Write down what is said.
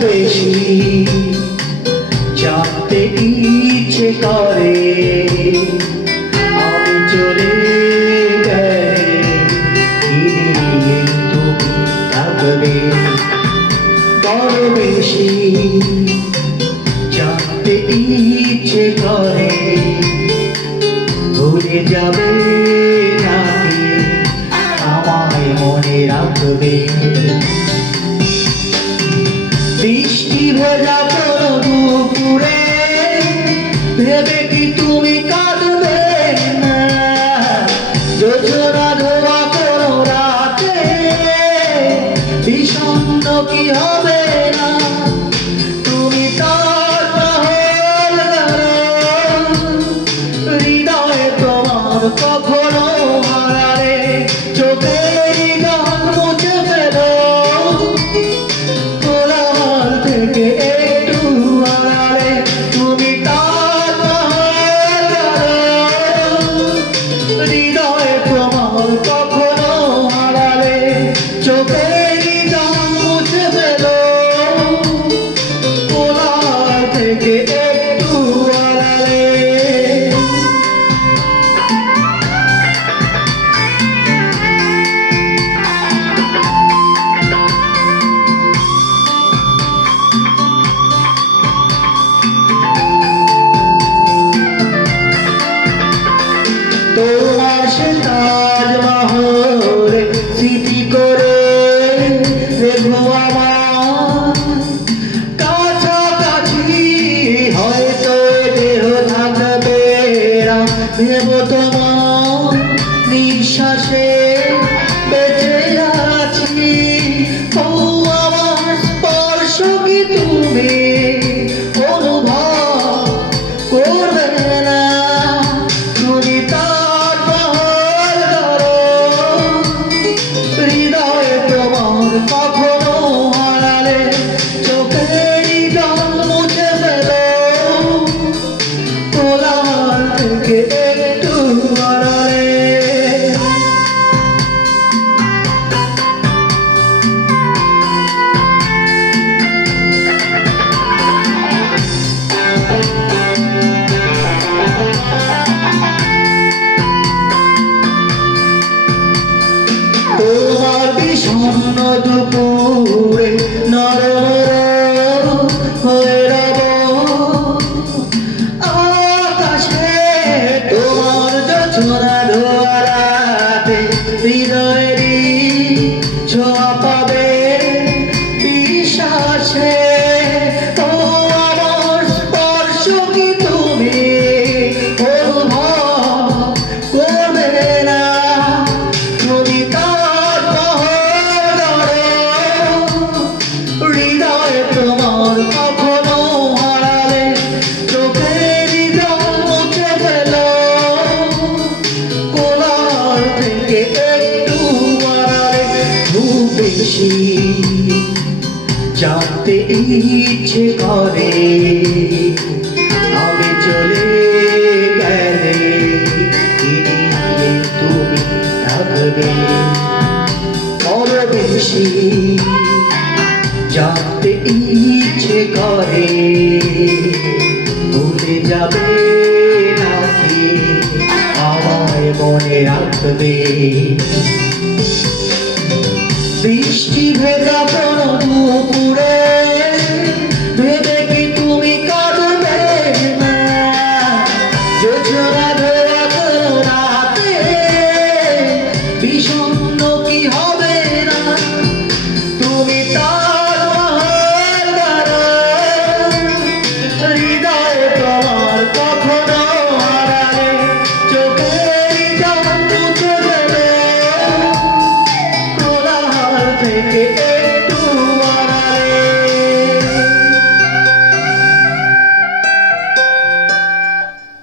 বেশি জানতে ইচ্ছে করে আমি চলে গেলে তুমি থাকবে বড় বেশি জানতে ইচ্ছে করে ভুলে যাবে নাকি আমায় মনে রাখবে বৃষ্টি ভেজা কোনো দুপুরে ভেবে কি তুমি কাঁদবে না যোজনা ধোয়া কোনো রাতে বিষণ্ণ কি হবে না তুমি তার পাহল হৃদয়ে তোমার কখনো হারালে চোখের গান মুছে ফেলো হৃদয়ে তোমার কখনো হারালে চোখেরই দাম মুছে ফেলো কোলার থেকে একটু আড়ালে তোমার সে তাজমহলে স্মৃতি করে রেখো আমার কাছাকাছি হয়তো দেহ থাকবে না ভেবো তোমার নিঃশ্বাসে বেঁচে আছি ও আমার স্পর্শ কি তুমি অনুভব করবে না তুমি কখনো হারালে চোখেরই জল মুছে ফেলো কোলার থেকে একটু হারালে তোমার বিষণ্ণ দুপুরে নরম হয়ে রব আকাশে তোমার জোছনা ধোয়া রাতে হৃদয়েরই ছোঁয়া পাবে বিশ্বাসে ও আমার স্পর্শ কি তুমি অনুভব করবে না তুমি হৃদয়ে তোমার কখনো হারালে চোখেরই জল মুছে ফেলো কোলার থেকে একটু আড়ালে খুব বেশি জানতে ইচ্ছে করে আমি চলে গেলে তুমি থাকবে বড় বেশি জানতে ইচ্ছে করে ভুলে যাবে নাকি আমায় মনে রাখবে বৃষ্টি ভেজা কোনো দুপুরে ভেবে কি তুমি কাঁদবে না যোজনা